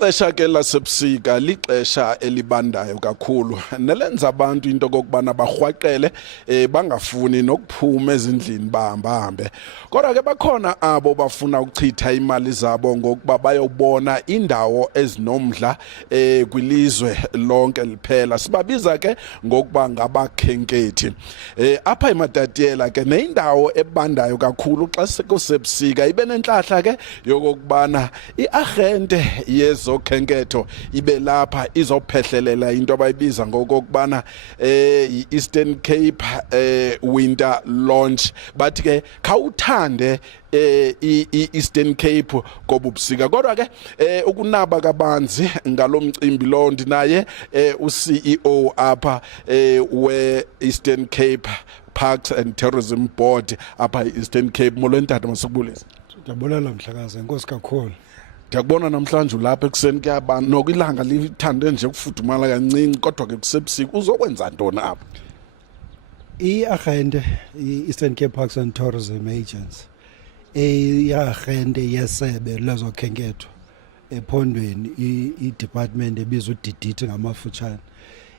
Ixesha ke lasebusika lixesha elibandayo kakhulu nelenza abantu into kokubana barhwaqele bangafuni nokuphuma ezindlini bahambe. Kodwa ke bakhona abo bafuna ukuchitha imali zabo ngokuba bayobona indawo ezinomdla kwilizwe lonke liphela. Sibabiza ke ngokuba ngabakhenkethi. Apha eMatatiyela ke neindawo ebandayo kakhulu xa sekusebusika ibe nenhlahla ke yokubana iagente yezokhenketho ibe lapha izophehlelela into abayibiza ngokubana i-Eastern Cape Winter Launch. Bathi ke khawuthande i-Eastern Cape kobubusika. Kodwa ke ukunaba kabanzi ngalomcimbi lo ndinaye uCEO apha we-Eastern Cape Parks and Tourism Board apha e-Eastern Cape. Molweni tata, masibulise. Ndiyabulela Mhlakazi, enkosi kakhulu. Ndiyakubona namhlanje ulapha ekuseni kuyaba nokilanga lithande nje ukufudumala kancinci kodwa ke kusebusika uzokwenza ntoni apha? I-agente i-Eastern Cape Parks and Tourism Agency i-agente yesebe lezokhenketho ephondweni i-department ebizwa uDidithi ngamafutshane.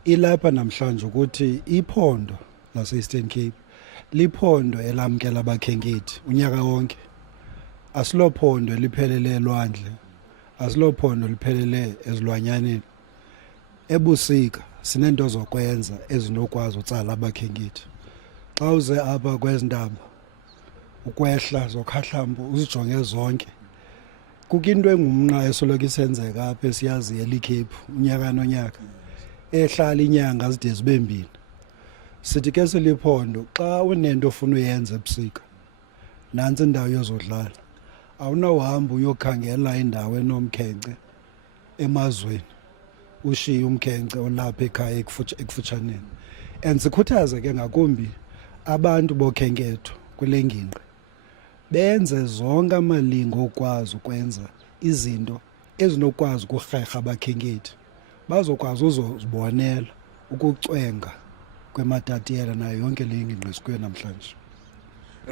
Ilapha namhlanje ukuthi iphondo lase-Eastern Cape liphondo elamkela abakhenkethi unyaka wonke. Asilophondo liphelele elwandle, asilophondo liphelele ezilwanyaneni. Ebusika sinento zokwenza ezinokwazi utsala abakhenkethi. Xa uze apha kwezindaba ukwehla zokhahlambo uzijonge zonke, kukho into engumnqa esoloko isenzeka apha esiyazi eliCape unyaka nonyaka ehlala inyanga zide zibe mbini. Sithi ke siliphondo xa unento ofuna uyenza ebusika nantsi indawo yozodlala, awunawuhamba uyokhangela indawo enomkhenkce emazweni ushiye umkhenkce olapha ekhaya ekufutshaneni. And sikhuthaze ke ngakumbi abantu bokhenketho kule ngingqi benze zonke amalingo okwazi ukwenza izinto ezinokwazi ukurherha abakhenkethi bazokwazi uzozibonela ukucwenga kweMatatiyela nayo yonke le ngingqi esikuyo namhlanje.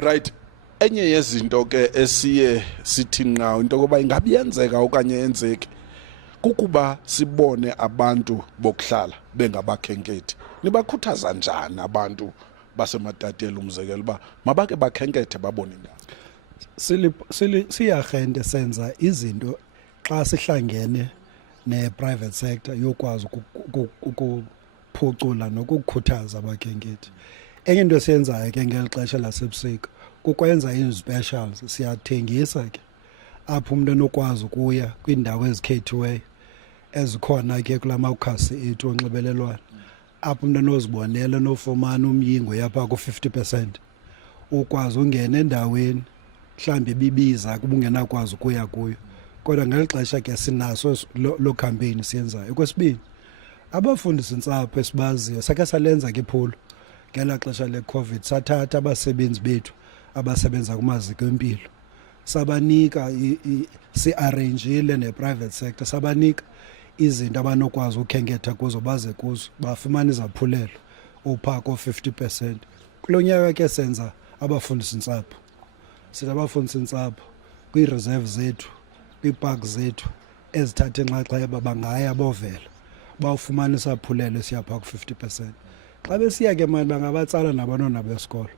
Right. Enye yezinto ke esiye sithi nqa into yokuba ingabe yenzeka okanye yenzeke kukuba sibone abantu bokuhlala bengabakhenkethi. Nibakhuthaza njani abantu baseMatatiyela umzekelo ba mabake bakhenkethe babone indawo? Siyagente senza izinto xa sihlangene ne-private sector yokwazi ukuphucula nokukhuthaza abakhenkethi. Enye into esiyenzayo ke ngeli xesha lasebusika kukwenza i-specials. Siyathengisa ke apho umuntu enokwazi ukuya kwiindawo ezikhethiweyo ezikhona ke kula makhasi ethu onxibelelwano, apho umuntu enozibonela enofumana umyingo yapha ku-50%. Ukwazi ungena endaweni mhlawumbi ibibiza kuba ungenakwazi ukuya kuyo, kodwa ngeli xesha ke sinaso lo campaign siyenzayo. Okwesibini, abafundisi-ntsapho esibaziyo sakhe salenza ke iphulo ngela xesha le-COVID. Sathatha abasebenzi bethu abasebenza kumaziko empilo sabanika si-arrangile ne-private sector, sabanika izinto abanokwazi ukhenketha kuzo baze kuzo bafumana izaphulelo uphaa ko-50%. Kulo nyaka ke senza abafundisi-ntsapho, sithi abafundisi-ntsapho kwii-reserve zethu, kwii-park zethu ezithatha inxaxheba bangaya bovela bawufumana isaphulelo esiya phaa ku-50%. Xa besiya ke mani bangabatsala nabantwana besikolo.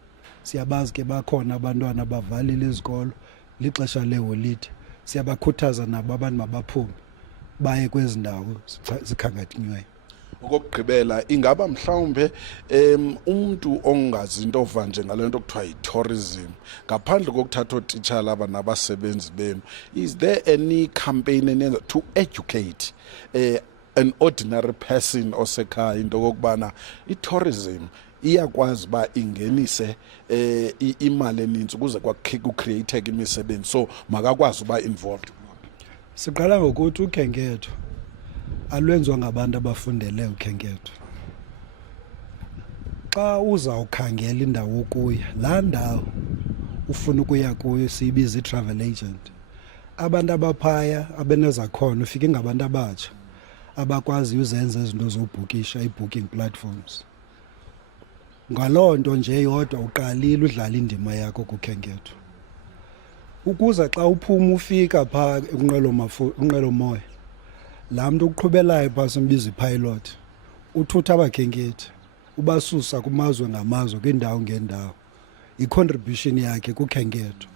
Siyabazi ke bakhona abantwana bavalile izikolo lixesha leholide. Siyabakhuthaza nabo abantu mabaphume baye kwezi ndawo zikhankanyiweyo. Okugqibela, ingaba mhlawumbe umuntu ongazi into ova nje ngale nto kuthiwa yi-tourism ngaphandle kokuthatha ootitshala aba nabasebenzi benu, is there any campaign enenza to educate an ordinary person osekhaya into kokubana i-tourism iyakwazi uba ingenise imali eninzi ukuze kucreateke imisebenzi, so makakwazi uba involved? Siqala ngokuthi ukhenketho alwenziwa ngabantu abafundele ukhenketho. Xa uzawukhangela indawo ukuya, laa ndawo ufuna ukuya kuyo siyibiza i-travel agent. Abantu abaphaya abenezakhono ufike ngabantu abatsha abakwazi uzenza izinto zobhukisha, i-booking platforms. Ngaloo nto nje yodwa uqalile udlala indima yakho kukhenketho. Ukuza xa uphuma ufika phaa unqwelomoya laa mntu uqhubelayo phaa simbiza ipilot uthutha abakhenkethi ubasusa kumazwe ngamazwe kwiindawo ngeendawo i-contribution yakhe kukhenketho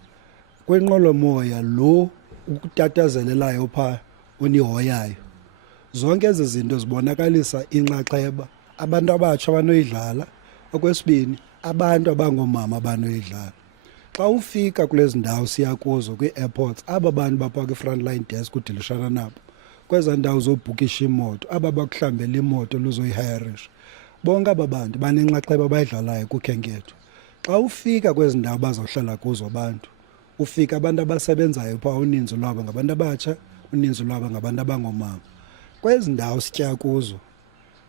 kwinqwelomoya lo ukutatazelelayo phaa unihoyayo. Zonke ezi zinto zibonakalisa inxaxheba abantu abatsha abanoyidlala. Okwesibini, abantu abangoomama abanoyidlala. Xa ufika kulezi ndawo siya kuzo kwii-airports, aba bantu bapha kwi-frontline desk udilishana nabo kwezaa ndawo zobhukisha imoto, aba bakuhlambela imoto luzoyihayarisha, bonke aba bantu banenxaxheba abayidlalayo kukhenketho. Xa ufika kwezi ndawo bazawuhlala kuzo abantu, ufika abantu abasebenzayo phaa, uninzi lwabo ngabantu abatsha, uninzi lwabo ngabantu abangoomama. Kwezi ndawo sitya kuzo,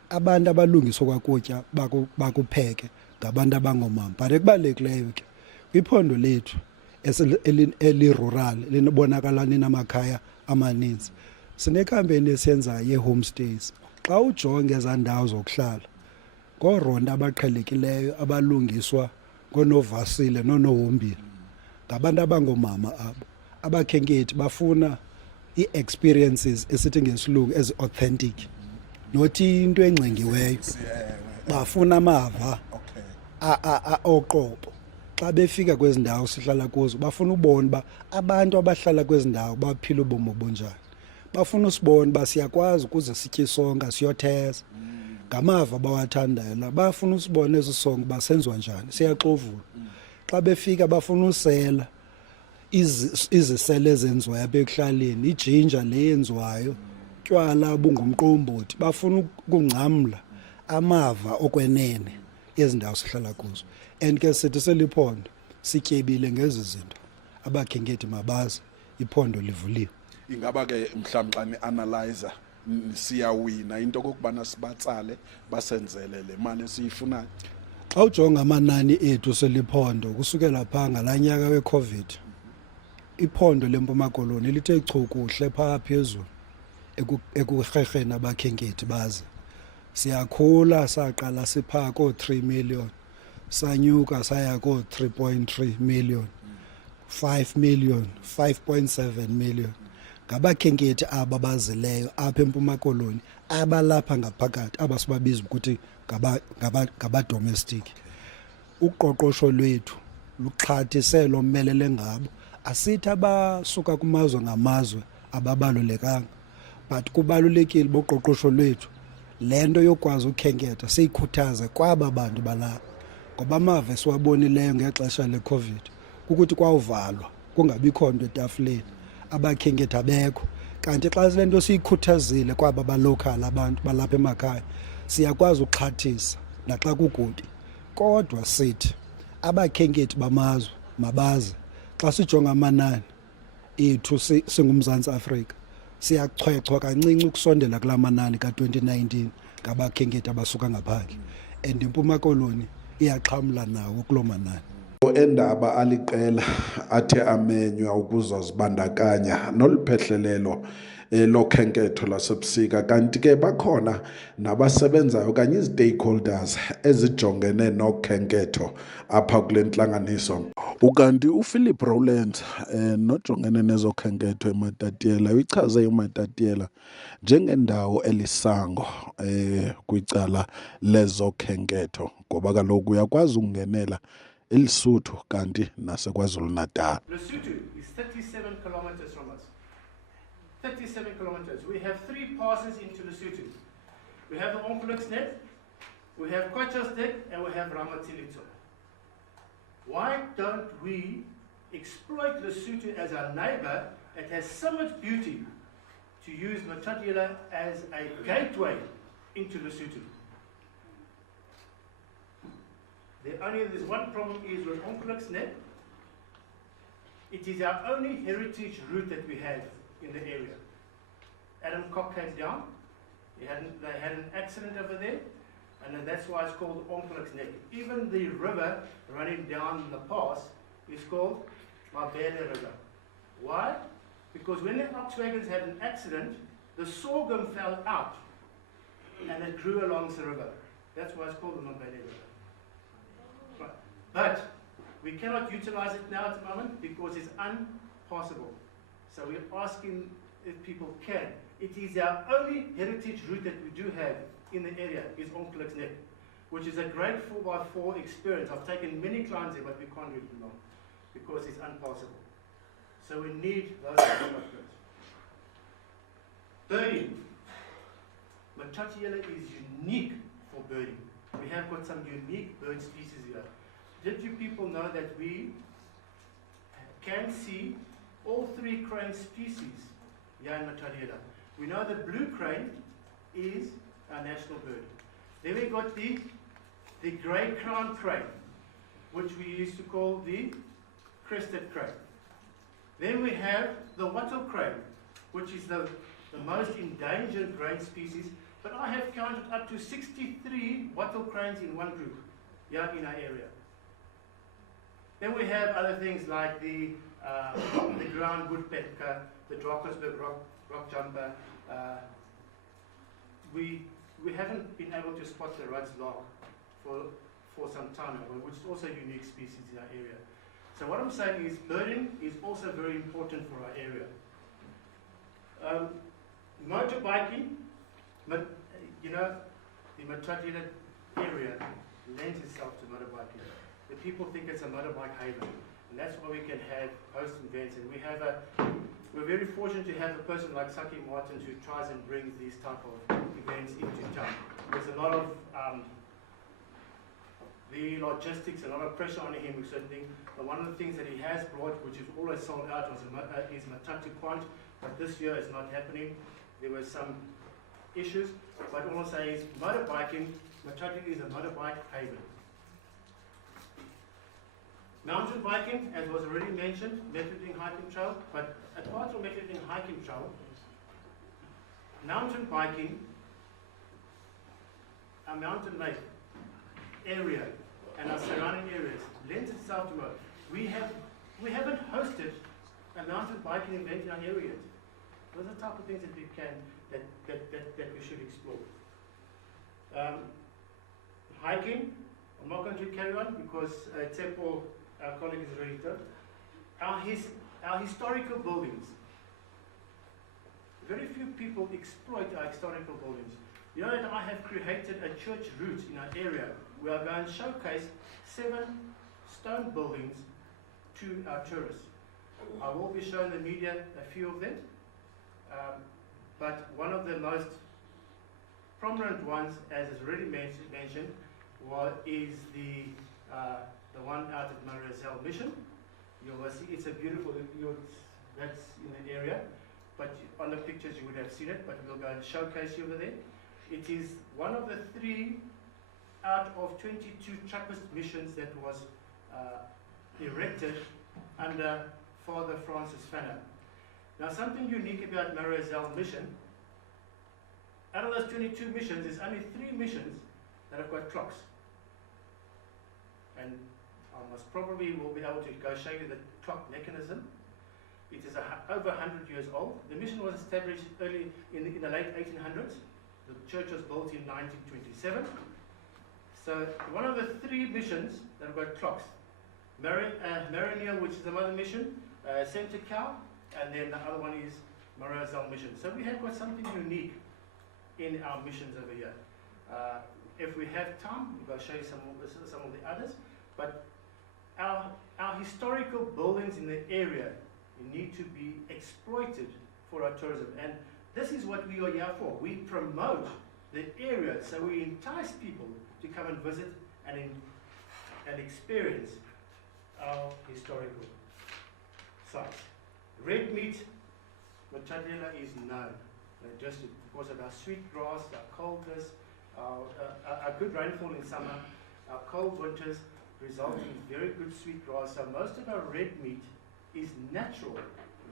abantu abalungisa kwakutya bakupheke ngabantu abangoomama. But ekubalulekileyo ke kwiphondo lethu eli-rural linobonakala linamakhaya amaninzi, sinekhampeyini esiyenzayo yee-homestays. Xa ujonge ezaa ndawo zokuhlala, ngooronta abaqhelekileyo abalungiswa ngoonovasile noonohombile, ngabantu abangoomama abo. Abakhenkethi bafuna ii-experiences esithi ngesilungu ezi-authentic, nothi into engcengiweyo, bafuna amava oqobo. Xa befika kwezi ndawo sihlala kuzo bafuna ubona uba abantu abahlala kwezi ndawo baphila ubomi obunjani. Bafuna usibona uba siyakwazi ukuze sitye isonka siyotheza, ngamava abawathandayo la. Bafuna usibona ezi sonka uba senziwa njani, siyaxovula. Xa befika bafuna usela izisele ezenziwayo apha ekuhlaleni, ijinja le yenziwayo, tywala bungumqombothi. Bafuna ukungcamla amava okwenene ezi ndawo sihlala kuzo. And ke sithi seliphondo sityebile ngezi zinto, abakhenkethi mabazi iphondo livuliwe. Ingaba ke mhlawumbi xa ni-analyzer siyawina into okokubana sibatsale basenzele le mali esiyifunayo? Xa ujonga amanani ethu seliphondo kusukela phaa ngalaa nyaka we-COVID, iphondo leMpuma Koloni lithe chu kuhle phaa phezulu ekurherheni abakhenkethi baze. Siyakhula, saqala siphaa koo-3 million, sanyuka saya koo-3.3 million, 5 million, 5.7 million. Ngabakhenkethi aba bazileyo apha eMpuma Koloni abalapha ngaphakathi, aba sibabiza ukuthi ngaba-domestic. Uqoqosho lwethu luxhathise lomelele ngabo. Asithi abasuka kumazwe ngamazwe ababalulekanga, but kubalulekile boqoqosho lwethu le nto yokwazi ukhenketha siyikhuthaze kwaba bantu balapha. Ngoba amava esiwabonileyo ngexesha le-COVID kukuthi kwawuvalwa kungabikho nto etafileni, abakhenkethi abekho. Kanti xa le nto siyikhuthazile kwaba balokal abantu balapha emakhaya, siyakwazi ukuxhathisa naxa kukubi. Kodwa sithi abakhenkethi bamazwe mabaze. Xa sijonga amanani ethu singuMzantsi Afrika, siyachwechwa kancinci ukusondela kulaa manani ka-2019 ngabakhenkethi abasuka ngaphandle, and iMpuma Koloni iyaxhamla nawo kuloo manani. Endaba aliqela athe amenywa ukuzozibandakanya noluphehlelelo lokhenketho lasebusika, kanti ke bakhona nabasebenzayo okanye izi-stakeholders ezijongene nokhenketho apha kule ntlanganiso. Ukanti uPhilip Rowland nojongene nezokhenketho eMatatiele uyichaze iMatatiele njengendawo elisango kwicala lezokhenketho, ngoba kaloku uyakwazi ukungenela eLesotho kanti naseKwaZulu Natal. Lesotho is 37 kilometers from us. 37 kilometers. We have 3 passes into Lesotho. We have the Ongeluksnet, we have Kwachastek, and we have Ramatilito. Why don't we exploit Lesotho as our neighbor? It has so much beauty to use Matatiele as a gateway into Lesotho. There's one problem is with Ongeluksnet. It is our only heritage route that we have in the area. Adam Cock came down. They had an accident over there, and then that's why it's called Ongeluksnet. Even the river running down the pass is called Mabele River. Why? Because when the ox wagons had an accident, the sorghum fell out and it grew along the river. That's why it's called the Mabele River. But we cannot utilize it now at the moment because it's unpassable. So we're asking if people can It is our only heritage route that we do have in the area, is Ongeluksnet, which is a great 4x4 experience. I've taken many clients there, but we can't do it long because it's unpassable. So we need those kind of upgrades. Birding. Matatiele is unique for birding. We have got some unique bird species here. Did you people know that we can see all 3 crane species here in Matatiele? We know the blue crane is our national bird. Then we got the grey crown crane, which we used to call the crested crane. Then we have the wattle crane, which is the most endangered crane species, but I have counted up to 63 wattle cranes in one group here in our area. Then we have other things like the ground woodpecker, the Drakensberg rock jumper. We haven't been able to spot the Rudd's lark for some time now, which is also a unique species in our area. So what I'm saying is birding is also very important for our area. Motorbiking, you know, the Matatiele area lends itself to motorbiking. The people think it's a motorbike haven, and that's why we can have host events. And we're very fortunate to have a person like Saki Martins who tries and brings these type of events into town. There's a lot of the logistics, a lot of pressure on him with certain things. But one of the things that he has brought, which is always sold out, is Matatu Quant, but this year is not happening. There were some issues, but all I'll say is motorbiking, Matatu is a motorbike haven. Mountain biking, as was already mentioned, Metlending Hiking Trail, but apart from Metlending Hiking Trail, mountain biking, our mountain lake area and our surrounding areas lends itself to more. We haven't hosted a mountain biking event in our area yet. Those are the type of things that we can, that we should explore. Hiking, I'm not going to carry on because Tsepo, our colleague, is already done. Our historical buildings. Very few people exploit our historical buildings. You know that I have created a church route in our area where I go and showcase 7 stone buildings to our tourists. I will be showing the media a few of them, but one of the most prominent ones, as is already mentioned, is the one out at Mariazell Mission. You will see it's a beautiful, that's in the area, but on the pictures you would have seen it, but we'll go and showcase you over there. It is one of the 3 out of 22 Trappist missions that was erected under Father Francis Fanner. Now, something unique about Mariazell Mission, out of those 22 missions, there's only 3 missions that have got clocks. And I most probably will be able to go show you the clock mechanism. It is over 100 years old. The mission was established early in the late 1800s. The church was built in 1927. So one of the 3 missions that have got clocks, Mariniel, which is the mother mission, Center Cow, and then the other one is Mariazell Mission. So we have got something unique in our missions over here. If we have time, we'll show you some of the others. But our historical buildings in the area need to be exploited for our tourism. And this is what we are here for. We promote the area, so we entice people to come and visit and experience our historical sites. Red meat, Matatiele is known just because of our sweet grass, our coldness, our good rainfall in summer, our cold winters result in very good sweet grass. So most of our red meat is natural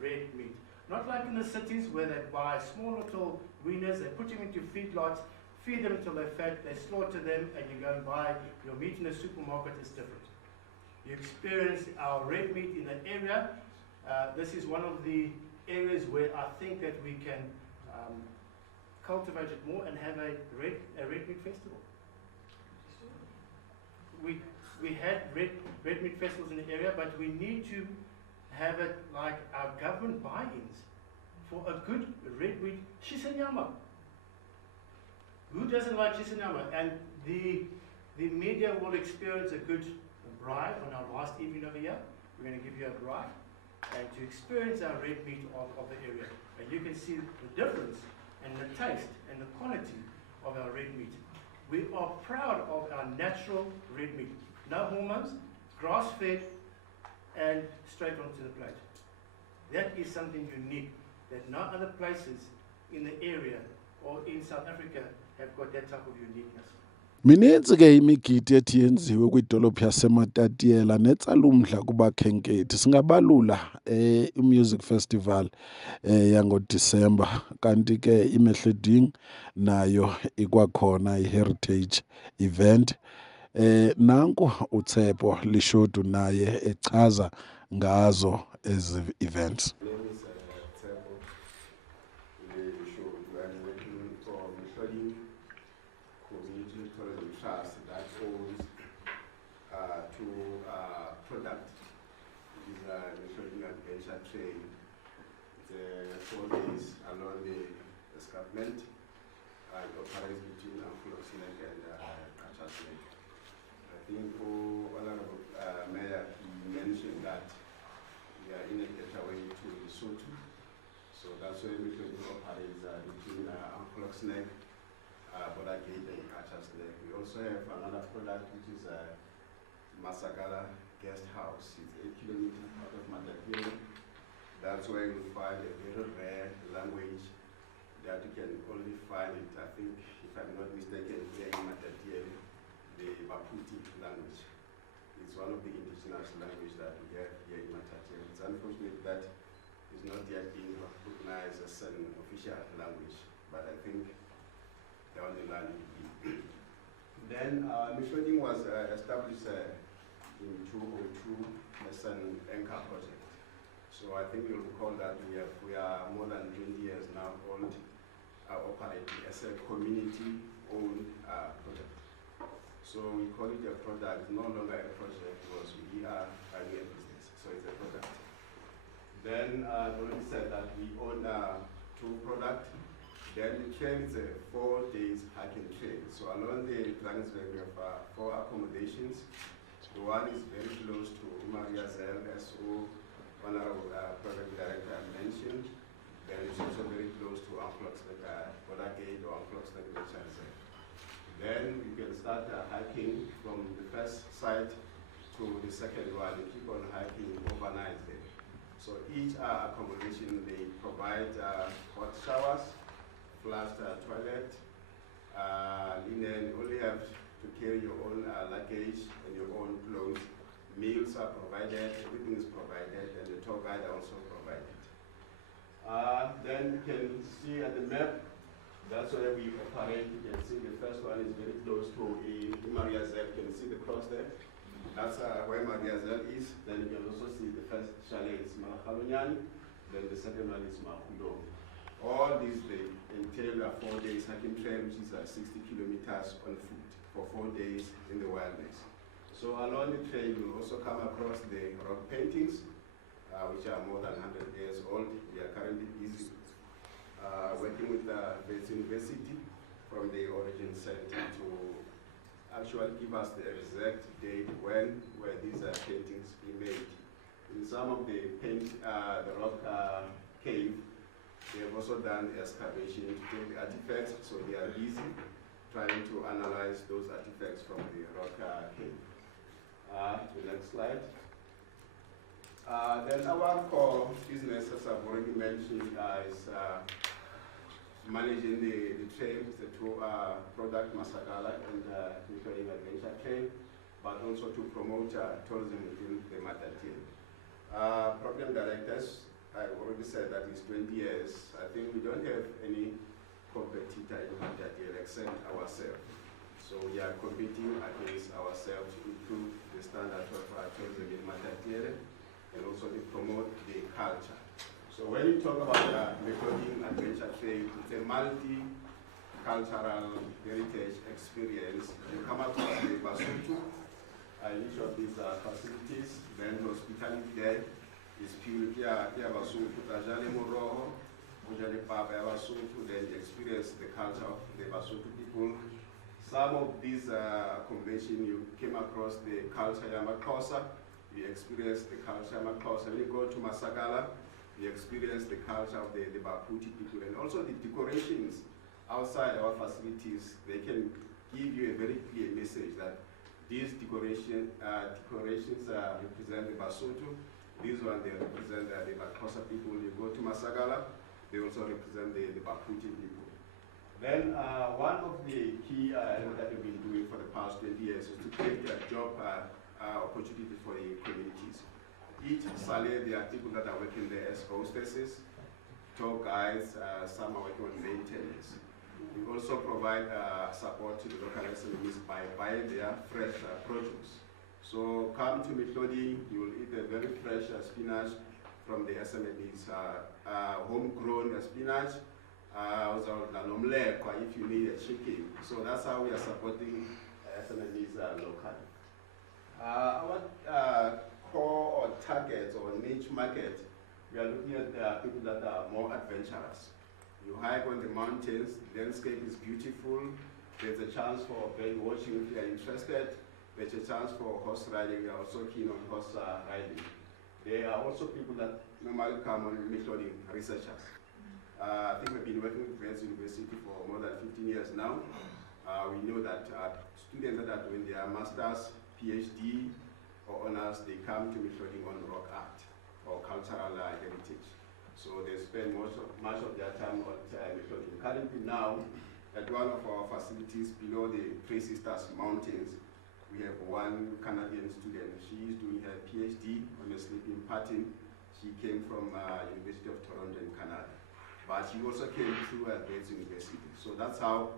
red meat. Not like in the cities where they buy small little weaners, they put them into feedlots, feed them until they're fat, they slaughter them, and you go and buy your meat in a supermarket. It's different. You experience our red meat in an area. This is one of the areas where I think that we can cultivate it more and have a red meat festival. We had red meat festivals in the area, but we need to have it like our government buy-ins for a good red meat shisanyama. Who doesn't like shisanyama? And the media will experience a good braai on our last evening of the year. We're going to give you a braai and to experience our red meat of the area. And you can see the difference and the taste and the quality of our red meat. We are proud of our natural red meat. No hormones, grass-fed, and straight onto the plate. That is something unique that no other places in the area or in South Africa have got that type of uniqueness. Mininzi ke imigidi ethi yenziwe kwidolophu yaseMatatiele netsala umdla kubakhenkethi. Singabalula i-music festival yangoDisemba, kanti ke iMehleding nayo ikwakhona i-heritage event. Nanku uTshepo Lishodu naye echaza ngazo ezi events. My name is Tsepo Lishodu. I'm working for Mishodi Community Tourism Trust that owns two products. It is Mishodi Adventure Trail. It's 4 days along the escarpment and operates between Amphlox Lake and Kachas Lake. I think Honorable Mayor mentioned that we are in a getaway to Lesotho, so that's why we can operate between Amphlox Lake, Bodagate and Kachas Lake. We also have another product which is Masakala Guest House. It's 8 kilometers out of Matatiele. That's where you find a very rare language that you can only find it, I think, if I'm not mistaken, here in Matatiele, the Maputi language. It's one of the indigenous languages that we have here in Matatiele. It's unfortunate that it's not yet being recognized as an official language, but I think they're only learning. Then Mishodi was established in 2002 as an anchor project. So I think you'll recall that we are more than 20 years now old, operating as a community-owned project. So we call it a product, no longer a project, because we are running a business, so it's a product. Then I already said that we own two products. Then the trail is a 4 days hiking trail. So along the Johannesburg we have 4 accommodations. The one is very close to Maria Zell, SO, Honorable Project Director mentioned. Then it's also very close to Amphlox Lake, Bodagate or Amphlox Lake Nature Reserve. Then you can start hiking from the first site to the second one. You keep on hiking overnight there. So each accommodation, they provide hot showers, flushed toilet, linen. You only have to carry your own luggage and your own clothes. Meals are provided, everything is provided, and the tour guide are also provided. Then you can see at the map, that's where we operate. You can see the first one is very close to Maria Zell. You can see the cross there. That's where Maria Zell is. Then you can also see the first chalet is Malakhalonyani. Then the second one is Makudo. All these they entail a 4 days hiking trail, which is 60 kilometers on foot for 4 days in the wilderness. So along the trail, you'll also come across the rock paintings, which are more than 100 years old. We are currently busy working with the University from the Origin Center to actually give us the exact date when were these paintings being made. In some of the the rock cave, they have also done excavation to take the artifacts, so they are busy trying to analyze those artifacts from the rock cave. The next slide. Then our core business, as I've already mentioned, is managing the trails, the two product Masakala and Mishodi Adventure Trail, but also to promote tourism within the Matatiele. Program directors, I already said that it's 20 years. I think we don't have any competitor in Matatiele except ourselves. So we are competing against ourselves to improve the standard of tourism in Matatiele and also to promote the culture. So when you talk about Mishodi Adventure Trail, it's a multi-cultural heritage experience. You come across the Basotho, each of these facilities, then hospitality there is pure Basotho, Tajale Moroho, then you experience the culture of the Basotho people. Some of these conventions, you came across the culture Yamakosa, you experience the culture Yamakosa. When you go to Masagala, you experience the culture of the Baputi people, and also the decorations outside our facilities. They can give you a very clear message that these decorations represent the Basotho. These ones, they represent the Bakosa people. You go to Masagala, they also represent the Baputi people. Then one of the key elements that we've been doing for the past 20 years is to create a job opportunity for the communities. Each Saleh, there are people that are working there as hostesses, tour guides, some are working on maintenance. We also provide support to the local SMEs by buying their fresh produce. So come to Mitlodi, you will eat a very fresh spinach from the SMEs, homegrown spinach, if you need a chicken. So that's how we are supporting SMEs locally. Our core or targets or niche market, we are looking at people that are more adventurous. You hike on the mountains, the landscape is beautiful, there's a chance for bird watching if you are interested, there's a chance for horse riding, we are also keen on horse riding. There are also people that normally come on Mitlodi, researchers. I think we've been working with Wales University for more than 15 years now. We know that students that are doing their masters, PhD, or honors, they come to Mitlodi on rock art or cultural heritage. So they spend much of their time at Mitlodi. Currently now, at one of our facilities below the Three Sisters Mountains, we have one Canadian student. She is doing her PhD on a sleeping pattern. She came from University of Toronto in Canada. But she also came through Wales University. So that's how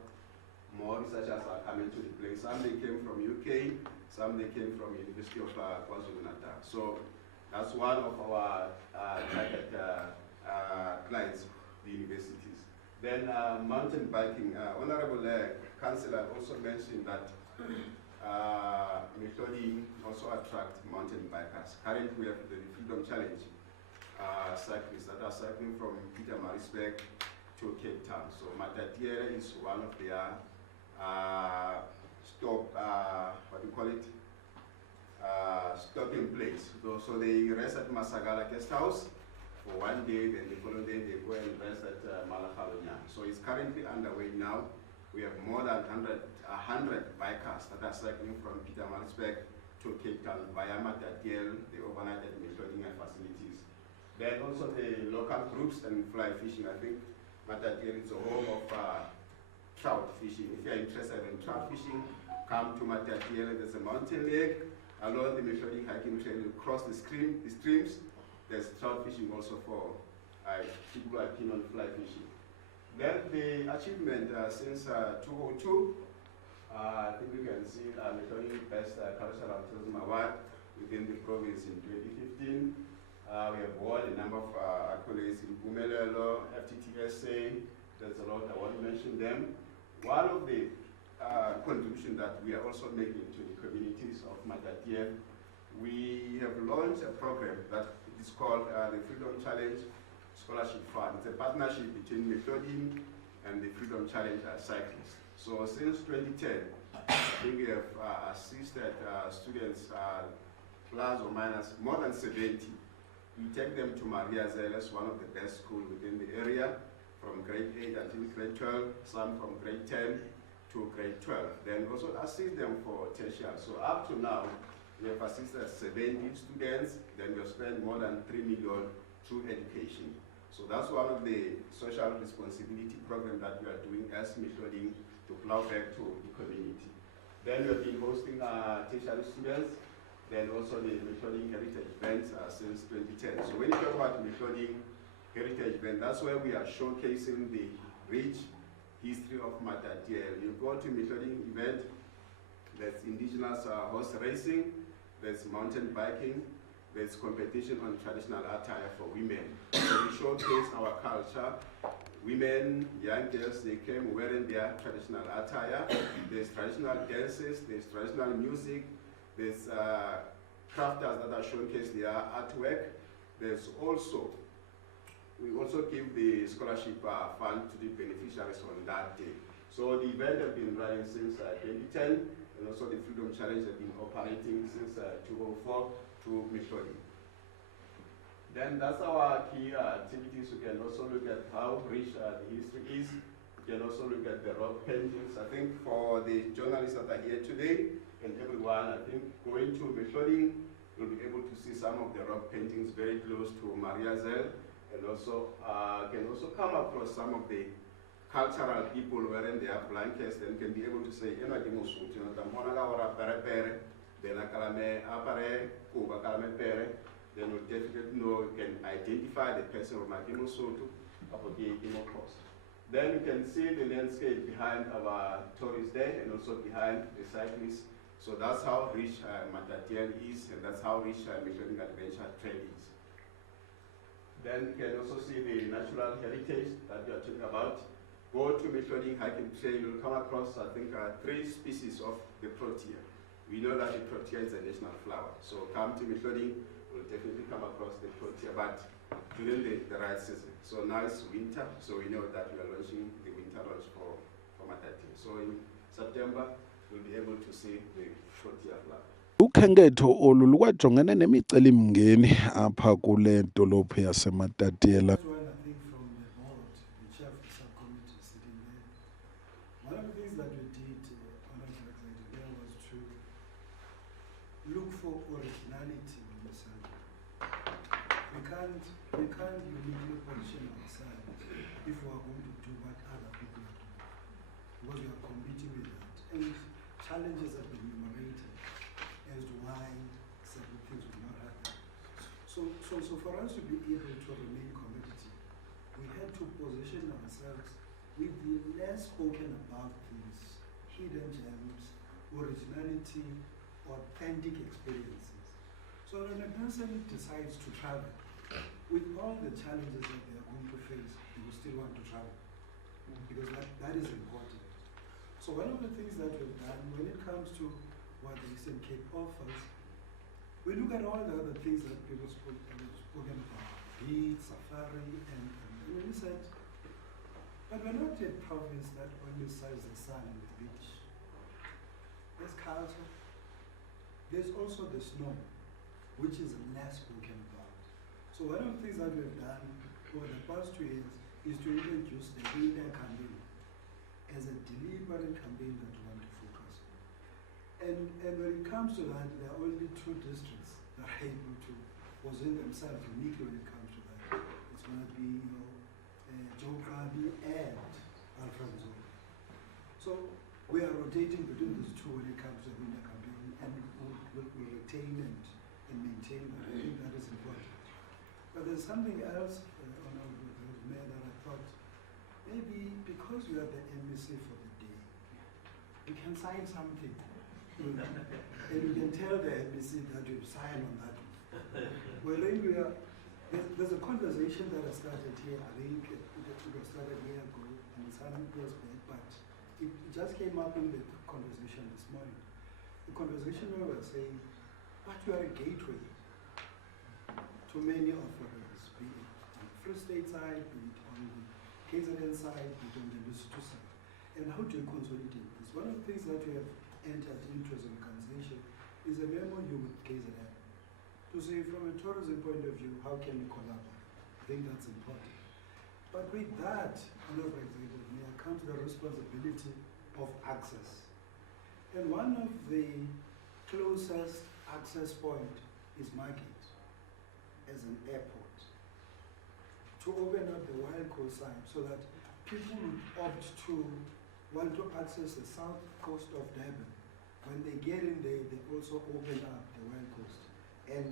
more researchers are coming to the place. Some they came from UK, some they came from University of KwaZulu-Natal. So that's one of our target clients, the universities. Then mountain biking. Honorable Councillor also mentioned that Mitlodi also attract mountain bikers. Currently we have the Freedom Challenge cyclists that are cycling from Pietermaritzburg to Cape Town. So Matatiere is one of their stopping place. So they rest at Masagala Guest House for one day, then the following day they go and rest at Malakalonya. So it's currently underway now. We have more than 100 bikers that are cycling from Pietermaritzburg to Cape Town via Matatiere, the overnight at Mitlodi facilities. Then also the local groups and fly fishing. I think Matatiere is the home of trout fishing. If you're interested in trout fishing, come to Matatiere. There's a mountain lake. Along the Mitlodi hiking trail, you cross the streams. There's trout fishing also for people who are keen on fly fishing. Then the achievement since 2002, I think we can see Mitlodi Best Cultural Tourism Award within the province in 2015. We have won a number of accolades in Bumelelo, FTTSA, there's a lot, I want to mention them. One of the contributions that we are also making to the communities of Matatiere, we have launched a program that is called the Freedom Challenge Scholarship Fund. It's a partnership between Mitlodi and the Freedom Challenge cyclists. So since 2010, I think we have assisted students plus or minus more than 70. We take them to Maria Zeles, one of the best schools within the area, from grade 8 until grade 12, some from grade 10 to grade 12. Then also assist them for tertiary. So up to now, we have assisted 70 students, then we have spent more than 3 million through education. So that's one of the social responsibility programs that we are doing as Mitlodi to plow back to the community. Then we have been hosting tertiary students, then also the Mitlodi Heritage Events since 2010. So when you talk about Mitlodi Heritage Event, that's where we are showcasing the rich history of Matatiere. You go to Mitlodi event, there's indigenous horse racing, there's mountain biking, there's competition on traditional attire for women. So we showcase our culture. Women, young girls, they came wearing their traditional attire. There's traditional dances, there's traditional music, there's crafters that are showcasing their artwork. There's also we also give the scholarship fund to the beneficiaries on that day. So the event has been running since 2010, and also the Freedom Challenge has been operating since 2004 to Michodi. Then that's our key activities. You can also look at how rich the history is. You can also look at the rock paintings. I think for the journalists that are here today and everyone, I think going to Michodi, you'll be able to see some of the rock paintings very close to Maria Zell, and also can also come across some of the cultural people wearing their blankets, then can be able to say, then you'll definitely know, you can identify the person from Adimo Soto. Then you can see the landscape behind our tourists there and also behind the cyclists. So that's how rich Matatiel is, and that's how rich Michodi Adventure Trail is. Then you can also see the natural heritage that we are talking about. Go to Michodi Hiking Trail, you'll come across, I think, 3 species of the protea. We know that the protea is a national flower. So come to Michodi, you'll definitely come across the protea, but during the right season. So now it's winter, so we know that we are launching the winter launch for Matatiel. So in September, you'll be able to see the protea flower. Ukhenketho olu lukwajongene nemicelimngeni apha kule dolophu yaseMatatiele. First one, I think from the board, the chair of the subcommittee sitting there. One of the things that we did, Honorable Executive, was to look for originality in the survey. We can't uniquely position ourselves if we are going to do what other people are doing, because we are competing with that. And challenges have been enumerated as to why certain things will not happen. So for us to be able to remain competitive, we had to position ourselves with the less spoken about things, hidden gems, originality, authentic experiences. So when a person decides to travel, with all the challenges that they are going to face, they will still want to travel, because that is important. So one of the things that we've done when it comes to what the Eastern Cape offers, we look at all the other things that people spoken about, beach, safari, and we said, but we're not a province that only serves the sun and the beach. There's culture. There's also the snow, which is less spoken about. So one of the things that we've done over the past 2 years is to introduce the winter campaign as a deliberate campaign that we want to focus on. And when it comes to that, there are only 2 districts that are able to position themselves uniquely when it comes to that. It's going to be, Jograbi and Alfredo. So we are rotating between these 2 when it comes to the winter campaign, and we'll retain and maintain that. I think that is important. But there's something else, Honorable Mayor, that I thought maybe because we are the embassy for the day, we can sign something. And we can tell the embassy that we've signed on that. Well, then there's a conversation that has started here. I think it started a year ago and some years back, but it just came up in the conversation this morning. The conversation where we were saying, but you are a gateway to many offerings, be it on the Free State side, be it on the KZN side, be it on the Lesotho side. And how do you consolidate this? One of the things that we have entered into as an organization is a MOU with KZN to say from a tourism point of view, how can we collaborate? I think that's important. But with that, Honorable Executive Mayor, comes the responsibility of access. And one of the closest access point is Market as an airport. To open up the Wild Coast side so that people would opt to want to access the south coast of Durban. When they get in there, they also open up the Wild Coast. And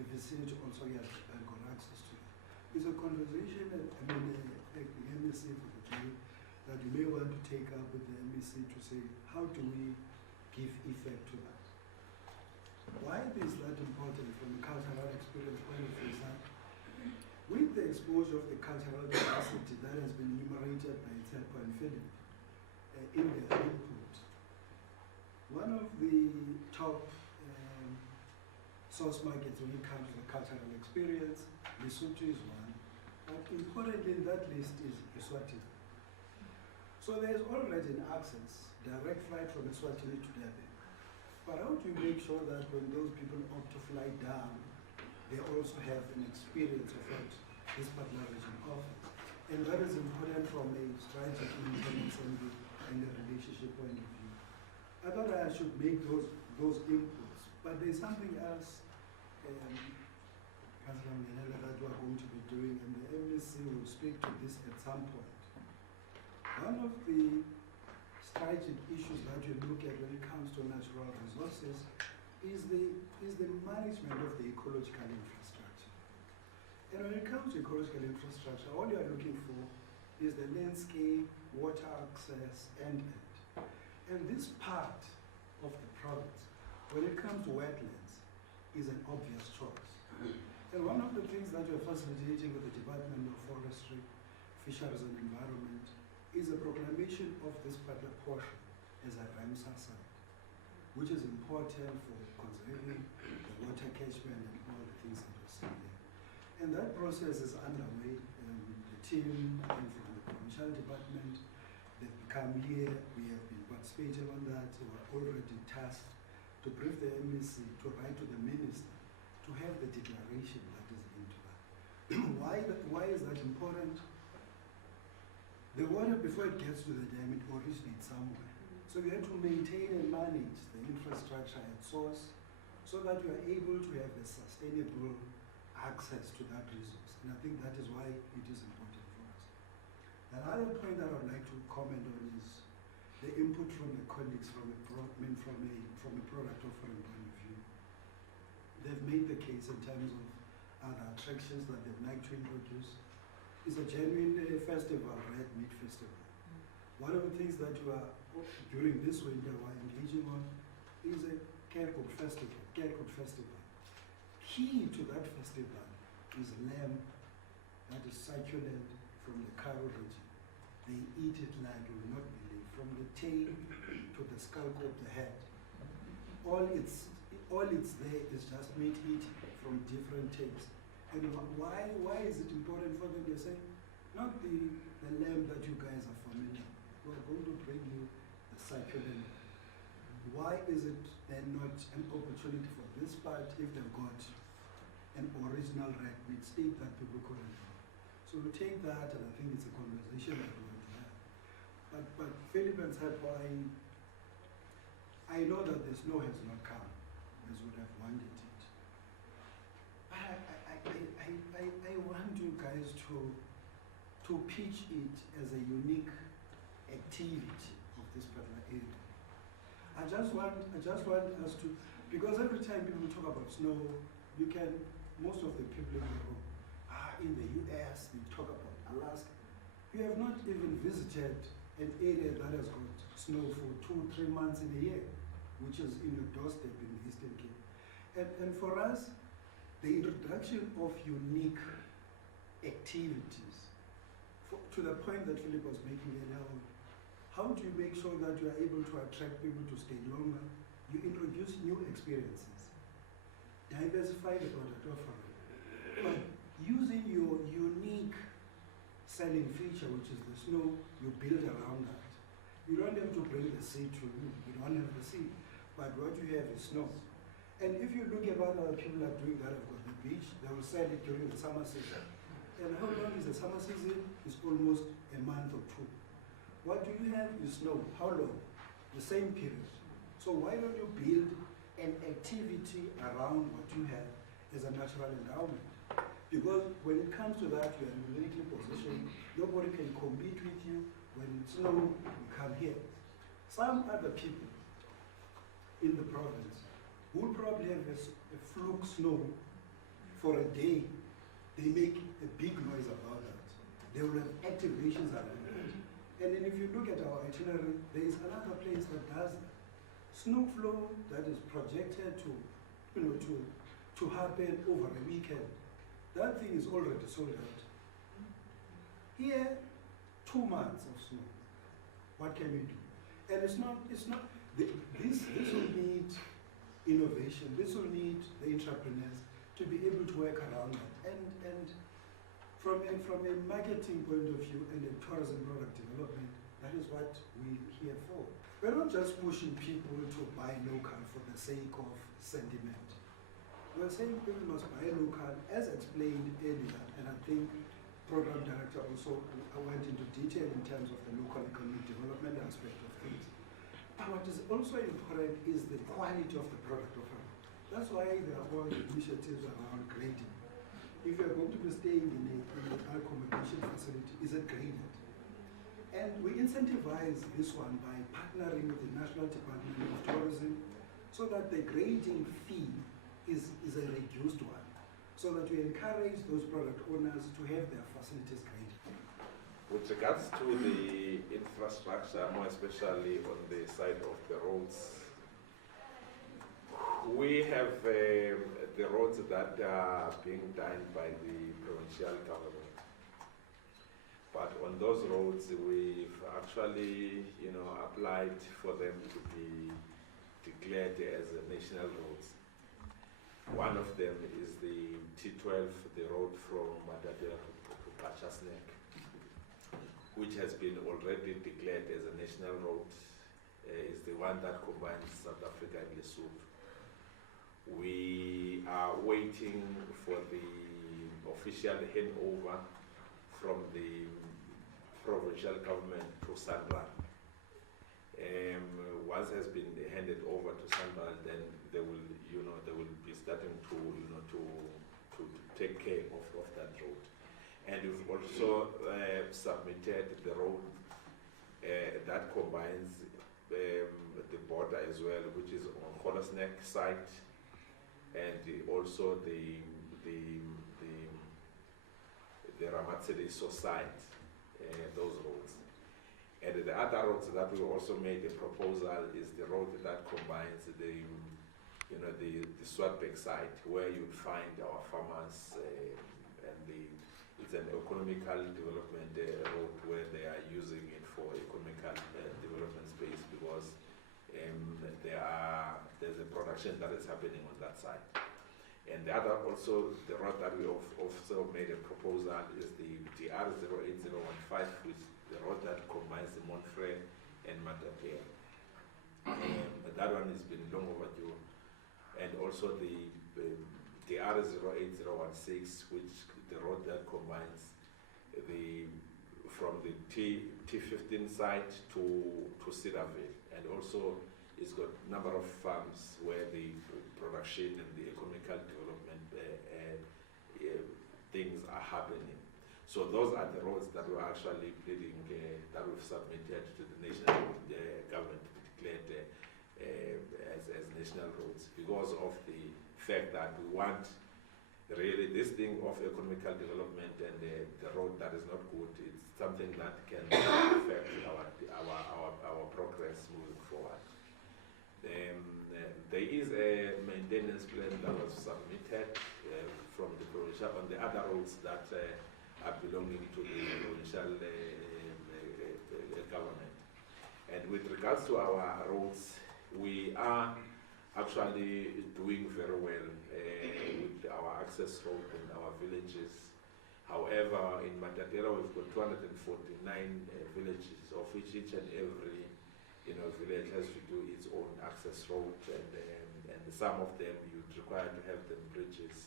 the vicinity also has got access to it. It's a conversation, the embassy for the day, that you may want to take up with the embassy to say, how do we give effect to that? Why is that important from a cultural experience point of view? With the exposure of the cultural diversity that has been enumerated by Tsepo and Philip in their input, one of the top source markets when it comes to the cultural experience, Lesotho is one, But importantly in that list is Eswatini. So there's already an access, direct flight from Eswatini to Durban. But how do you make sure that when those people opt to fly down, they also have an experience of what this particular region offers? And that is important from a strategic independence and the relationship point of view. I thought I should make those inputs, but there's something else that we are going to be doing, and the MSC will speak to this at some point. One of the strategic issues that you look at when it comes to natural resources is the management of the ecological infrastructure. And when it comes to ecological infrastructure, all you are looking for is the landscape, water access, and end. And this part of the product, when it comes to wetlands, is an obvious choice. And one of the things that we're facilitating with the Department of Forestry, Fisheries and Environment is a proclamation of this particular portion as a Ramsar site, which is important for conserving the water catchment and all the things that we're seeing there. And that process is underway. The team from the Provincial Department, they've come here, we have been participating on that, we are already tasked to brief the MEC, to write to the Minister, to have the declaration that is linked to that. Why is that important? The water, before it gets to the dam, it originates somewhere. So we have to maintain and manage the infrastructure at source so that we are able to have a sustainable access to that resource. And I think that is why it is important for us. Another point that I would like to comment on is the input from the colleagues from a product offering point of view. They've made the case in terms of other attractions that they'd like to introduce. It's a genuine festival, Red Meat Festival. One of the things that we are, during this winter, we are engaging on is a Kerkhoek Festival. Key to that festival is lamb that is succulent from the Karo region. They eat it like you will not believe, from the tail to the scalp of the head. All it's there is just meat eating from different tapes. And why is it important for them? They say, not the lamb that you guys are familiar. We're going to bring you the succulent. Why is it then not an opportunity for this part if they've got an original red meat steak that people couldn't have? So we take that, and I think it's a conversation that we want to have. But Philippines had I know that the snow has not come as would have wanted it. I want you guys to pitch it as a unique activity of this particular area. I just want us to, because every time people talk about snow, most of the people in the US, they talk about Alaska. You have not even visited an area that has got snow for 2-3 months in a year, which is in your doorstep in the Eastern Cape. And for us, the introduction of unique activities, to the point that Philip was making earlier on, how do you make sure that you are able to attract people to stay longer? You introduce new experiences, diversify the product offering, but using your unique selling feature, which is the snow, you build around that. You don't have to bring the sea to you. You don't have the sea, but what you have is snow. And if you look at what other people are doing that have got the beach, they will sell it during the summer season. And how long is the summer season? It's almost a month or two. What do you have is snow. How long? The same period. So why don't you build an activity around what you have as a natural endowment? Because when it comes to that, you are uniquely positioned. Nobody can compete with you. When it's snow, you come here. Some other people in the province will probably have a fluke snow for a day. They make a big noise about that. They will have activations around that. And then if you look at our itinerary, there is another place that does that. Snow flow that is projected to happen over a weekend. That thing is already sold out. Here, 2 months of snow. What can you do? And this will need innovation. This will need the entrepreneurs to be able to work around that. And From a marketing point of view and a tourism product development, that is what we're here for. We're not just pushing people to buy local for the sake of sentiment. We're saying people must buy local, as explained earlier, and I think Program Director also went into detail in terms of the local economic development aspect of things. But what is also important is the quality of the product offered. That's why there are all the initiatives around grading. If you're going to be staying in an accommodation facility, is it graded? And we incentivize this one by partnering with the National Department of Tourism so that the grading fee is a reduced one, so that we encourage those product owners to have their facilities graded. With regards to the infrastructure, more especially on the side of the roads, we have the roads that are being done by the provincial government. But on those roads, we've actually, applied for them to be declared as national roads. One of them is the T12, the road from Matadera to Pachasnek, which has been already declared as a national road, is the one that combines South Africa and Lesotho. We are waiting for the official handover from the provincial government to Sanral. Once it has been handed over to Sanral, then they will be starting to take care of that road. And we've also submitted the road that combines the border as well, which is on Holosneck site, and also the Ramatseliso site, those roads. And the other roads that we also made a proposal is the road that combines the Swartbeck site, where you'd find our farmers, and it's an economical development road where they are using it for economical development space, because there's a production that is happening on that side. And the other also, the road that we also made a proposal is the DR08015, which is the road that combines the Montfrey and Matapea. That one has been long overdue. And also the DR08016, which the road that combines from the T15 site to Cedarville, and also it's got a number of farms where the production and the economical development things are happening. So those are the roads that we're actually pleading, that we've submitted to the national government to be declared as national roads, because of the fact that we want really this thing of economical development, and the road that is not good, it's something that can affect our progress moving forward. There is a maintenance plan that was submitted from the provincial on the other roads that are belonging to the provincial government. And with regards to our roads, we are actually doing very well with our access road in our villages. However, in Matadera we've got 249 villages, of which each and every village has to do its own access road, and some of them you'd require to have them bridges.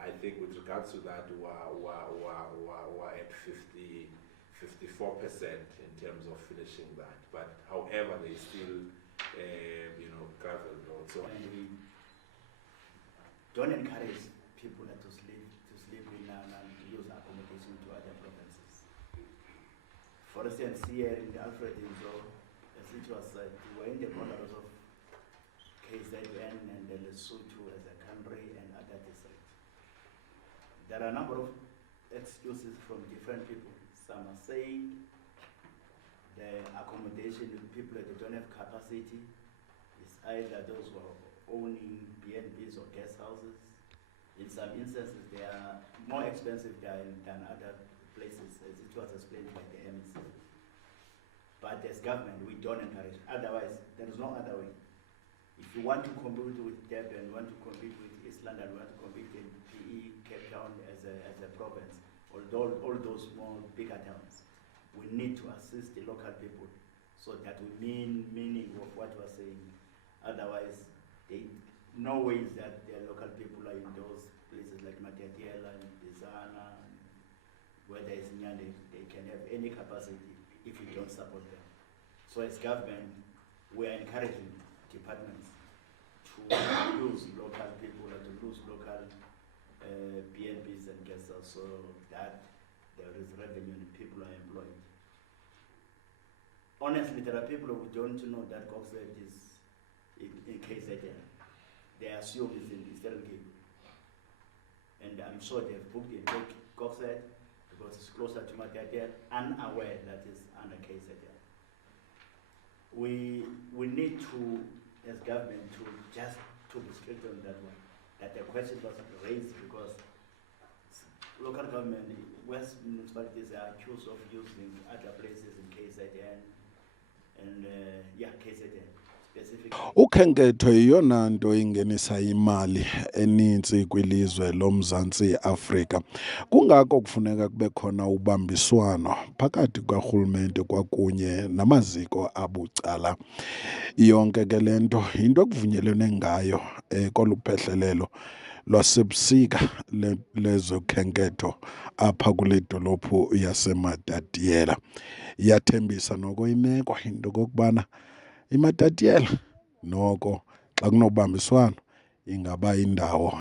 I think with regards to that, we're at 54% in terms of finishing that. But however, they still gravel roads. So, and we don't encourage people to sleep in and use accommodation to other provinces. For instance, here in the Alfred Inzo, as it was said, we were in the borders of KZN and Lesotho as a country and other districts. There are a number of excuses from different people. Some are saying the accommodation with people that don't have capacity is either those who are owning B&Bs or guest houses. In some instances, they are more expensive than other places, as it was explained by the MEC. But as government, we don't encourage. Otherwise, there is no other way. If you want to compete with Durban, want to compete with East London, want to compete in PE, Cape Town as a province, although all those small, bigger towns, we need to assist the local people so that we meaning of what we're saying. Otherwise, no ways that the local people are in those places like Matatiela and Bizana, and where there is Nyande, they can have any capacity if you don't support them. So as government, we are encouraging departments to use local people and to use local BNBs and guest houses so that there is revenue and people are employed. Honestly, there are people who don't know that Coxhead is in KZN. They assume it's in Eastern Cape. And I'm sure they've booked in Coxhead because it's closer to Matatiel, unaware that it's under KZN. We need to, as government, to just to be strict on that one. That the question was raised because local government, West municipalities are accused of using other places in KZN and KZN specifically. Ukhenketho yiyona nto ingenisa imali eninzi kwilizwe loMzantsi Afrika. Kungako kufuneka kube khona ubambiswano phakathi kwarhulumente kwakunye namaziko abucala. Yonke ke le nto yinto ekuvunyelwene ngayo koluphehlelelo lwasebusika lezokhenketho apha kule dolophu yaseMatatiela. Iyathembisa noko imeko into kokubana iMatatiela noko xa kunobambiswano ingaba indawo